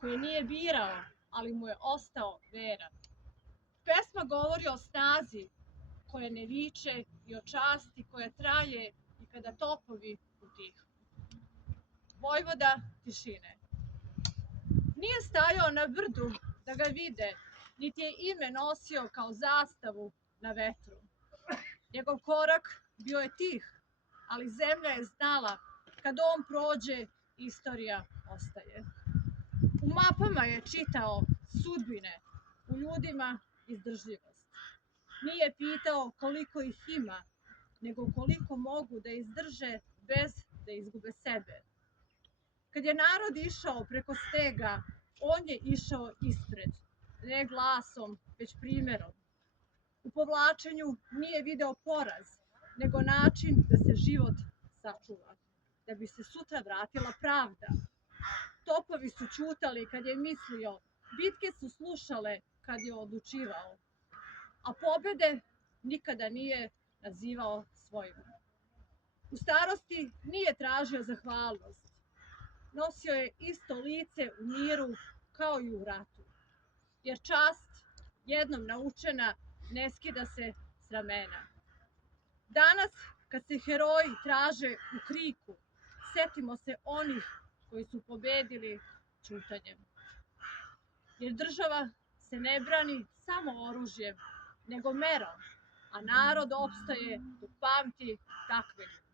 koje nije birao, ali mu je ostao veran. Pesma govori o snazi koja ne viče i o časti koja traje i kada topovi utihu. Vojvoda tišine. Nije stajao na brdu da ga vide, niti je ime nosio kao zastavu na vetru. Njegov korak bio je tih, ali zemlja je znala kad on prođe, istorija ostaje. U mapama je čitao sudbine, u ljudima izdržljivost. Nije pitao koliko ih ima, nego koliko mogu da izdrže bez da izgube sebe. Kad je narod išao preko stega, on je išao ispred, ne glasom, već primerom. U povlačenju nije video poraz, nego način da se život sačuva, da bi se sutra vratila pravda. Topovi su ćutali kad je mislio, bitke su slušale kad je odlučivao, a pobede nikada nije nazivao svojima. U starosti nije tražio zahvalnost, nosio je isto lice u miru kao i u ratu, jer čast jednom naučena ne skida se s ramena. Danas kad se heroji traže u kriku, setimo se onih koji su pobedili ćutanjem. Jer država se ne brani samo oružjem, nego merom, a narod opstaje dok pamti takve ljude.